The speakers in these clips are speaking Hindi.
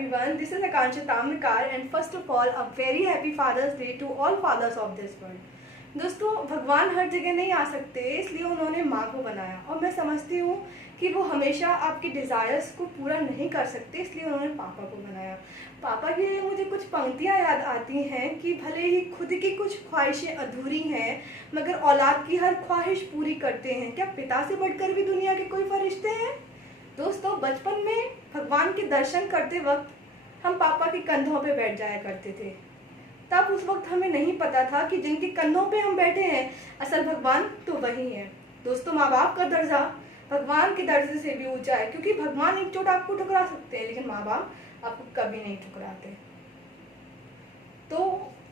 everyone, this is Akansha Tamnikar and first of all a very happy Father's Day to all fathers of this world. दोस्तों, भगवान हर जगह नहीं आ सकते, इसलिए उन्होंने माँ को बनाया और मैं समझती हूँ कि वो हमेशा आपके डिज़ायर्स को पूरा नहीं कर सकते, इसलिए उन्होंने पापा को बनाया। पापा के लिए मुझे कुछ पंक्तियाँ याद आती हैं कि भले ही खुद की कुछ ख्वाहिशें अधूरी हैं मगर औलाद की हर ख्वाहिश पूरी करते हैं। क्या पिता से बढ़कर भी दुनिया के कोई फरिश्ते हैं? दोस्तों, बचपन में भगवान के दर्शन करते वक्त हम पापा के कंधों पे बैठ जाया करते थे। तब उस वक्त हमें नहीं पता था कि जिनके कंधों पे हम बैठे हैं असल भगवान तो वही है। दोस्तों, माँ बाप का दर्जा भगवान के दर्जे से भी ऊंचा है, क्योंकि भगवान एक चोट आपको ठुकरा सकते हैं लेकिन माँ बाप आपको कभी नहीं ठुकराते। तो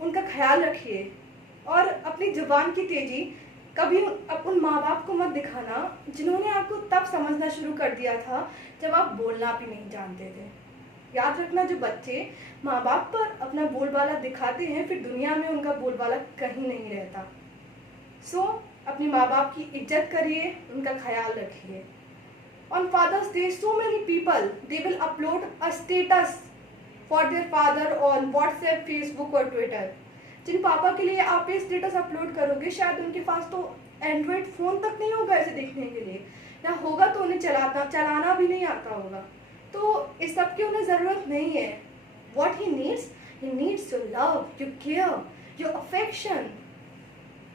उनका ख्याल रखिए और अपनी जुबान की तेजी कभी उन माँ बाप को मत दिखाना जिन्होंने आपको तब समझना शुरू कर दिया था जब आप बोलना भी नहीं जानते थे। याद रखना, जो बच्चे माँ बाप पर अपना बोलबाला दिखाते हैं फिर दुनिया में उनका बोलबाला कहीं नहीं रहता। सो अपनी माँ बाप की इज्जत करिए, उनका ख्याल रखिए। On fathers day so many people they will upload a status for their father on WhatsApp, Facebook और Twitter। जिन पापा के लिए आप ये स्टेटस अपलोड करोगे शायद उनके पास तो एंड्रॉयड फ़ोन तक नहीं होगा इसे देखने के लिए, या होगा तो उन्हें चलाना भी नहीं आता होगा। तो इस सब की उन्हें ज़रूरत नहीं है। What he needs your love, your care, your affection.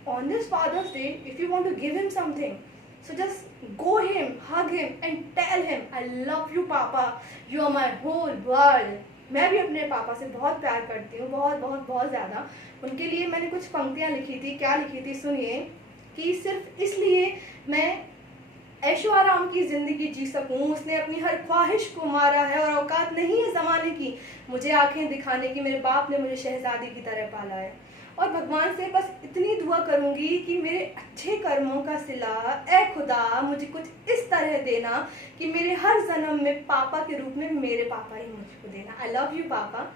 On this Father's Day, if you want to give him something, so just go him, hug him and tell him, I love you Papa, you are my whole world। मैं भी अपने पापा से बहुत प्यार करती हूँ, बहुत बहुत बहुत ज़्यादा। उनके लिए मैंने कुछ पंक्तियाँ लिखी थी। क्या लिखी थी सुनिए, कि सिर्फ इसलिए मैं ऐशो आराम की ज़िंदगी जी सकूं, उसने अपनी हर ख्वाहिश को मारा है और औकात नहीं है ज़माने की मुझे आंखें दिखाने की, मेरे बाप ने मुझे शहजादी की तरह पाला है। और भगवान से बस इतनी दुआ करूंगी कि मेरे अच्छे कर्मों का सिला ए खुदा मुझे कुछ इस तरह देना कि मेरे हर जन्म में पापा के रूप में मेरे पापा ही मुझको देना। आई लव यू पापा।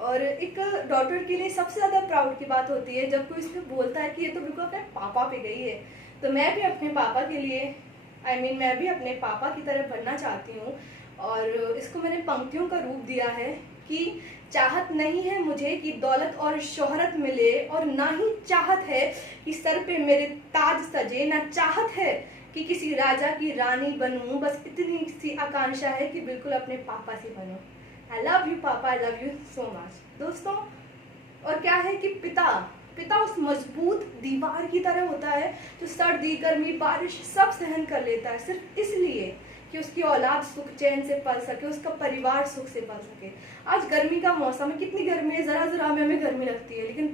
और एक डॉटर के लिए सबसे ज़्यादा प्राउड की बात होती है जब कोई इसमें बोलता है कि ये तो बिल्कुल अपने पापा पे गई है। तो मैं भी अपने पापा के लिए मैं भी अपने पापा की तरह बनना चाहती हूँ। और इसको मैंने पंक्तियों का रूप दिया है कि चाहत नहीं है मुझे कि दौलत और शोहरत मिले, और ना ही चाहत है कि सर पे मेरे ताज सजे, ना चाहत है कि किसी राजा की रानी बनूं, बस इतनी सी आकांक्षा है कि बिल्कुल अपने पापा से बनूं। आई लव यू पापा, आई लव यू सो मच। दोस्तों, और क्या है कि पिता उस मजबूत दीवार की तरह होता है जो सर्दी गर्मी बारिश सब सहन कर लेता है, सिर्फ इसलिए कि उसकी औलाद सुख चैन से पल सके, उसका परिवार सुख से पल सके। आज गर्मी का मौसम है, कितनी गर्मी है, जरा में हमें गर्मी लगती है, लेकिन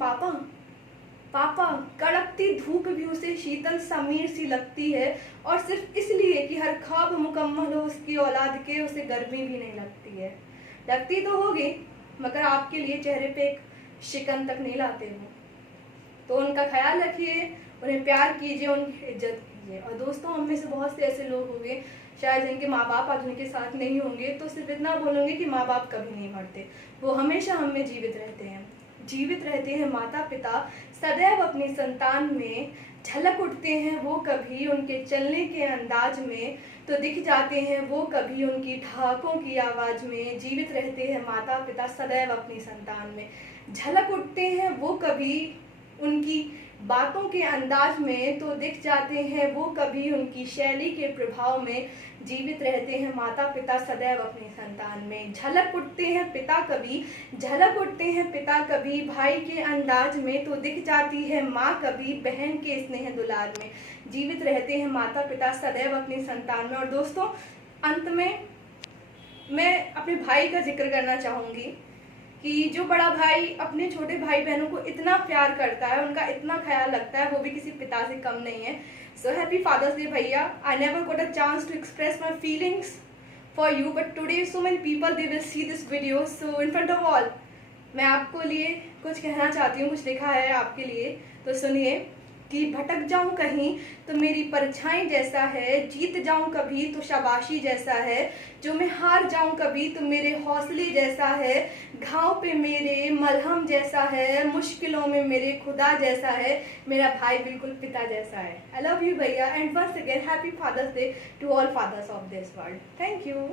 पापा कड़कती धूप भी उसे शीतल समीर सी लगती है, और सिर्फ इसलिए कि हर ख्वाब मुकम्मल हो उसकी औलाद के, उसे गर्मी भी नहीं लगती है। लगती तो होगी मगर आपके लिए चेहरे पे एक शिकन तक नहीं लाते हो। तो उनका ख्याल रखिए, उन्हें प्यार कीजिए, उनकी इज्जत कीजिए। और दोस्तों, हम में से बहुत से ऐसे लोग होंगे शायद जिनके माँ बाप आज उनके साथ नहीं होंगे, तो सिर्फ इतना बोलूँगी कि माँ बाप कभी नहीं मरते, वो हमेशा हम में जीवित रहते हैं। माता पिता सदैव अपनी संतान में झलक उठते हैं वो कभी उनके चलने के अंदाज में, तो दिख जाते हैं वो कभी उनकी ठहाकों की आवाज़ में। जीवित रहते हैं माता पिता सदैव अपनी संतान में, झलक उठते हैं वो कभी उनकी बातों के अंदाज में, तो दिख जाते हैं वो कभी उनकी शैली के प्रभाव में। जीवित रहते हैं माता पिता सदैव अपनी संतान में, झलक उठते हैं पिता कभी भाई के अंदाज में, तो दिख जाती है माँ कभी बहन के स्नेह दुलार में। जीवित रहते हैं माता पिता सदैव अपनी संतान में। और दोस्तों, अंत में मैं अपने भाई का जिक्र करना चाहूँगी कि जो बड़ा भाई अपने छोटे भाई बहनों को इतना प्यार करता है, उनका इतना ख्याल रखता है, वो भी किसी पिता से कम नहीं है। सो हैप्पी फादर्स डे भैया। I never got a chance to express my feelings for you, but today so many people they will see this video, so in front of all मैं आपको लिए कुछ कहना चाहती हूँ, कुछ लिखा है आपके लिए, तो सुनिए। कि भटक जाऊं कहीं तो मेरी परछाई जैसा है, जीत जाऊं कभी तो शाबाशी जैसा है, जो मैं हार जाऊं कभी तो मेरे हौसले जैसा है, घाव पे मेरे मलहम जैसा है, मुश्किलों में मेरे खुदा जैसा है, मेरा भाई बिल्कुल पिता जैसा है। आई लव यू भैया, and once again happy father's day to all fathers of this world. Thank you.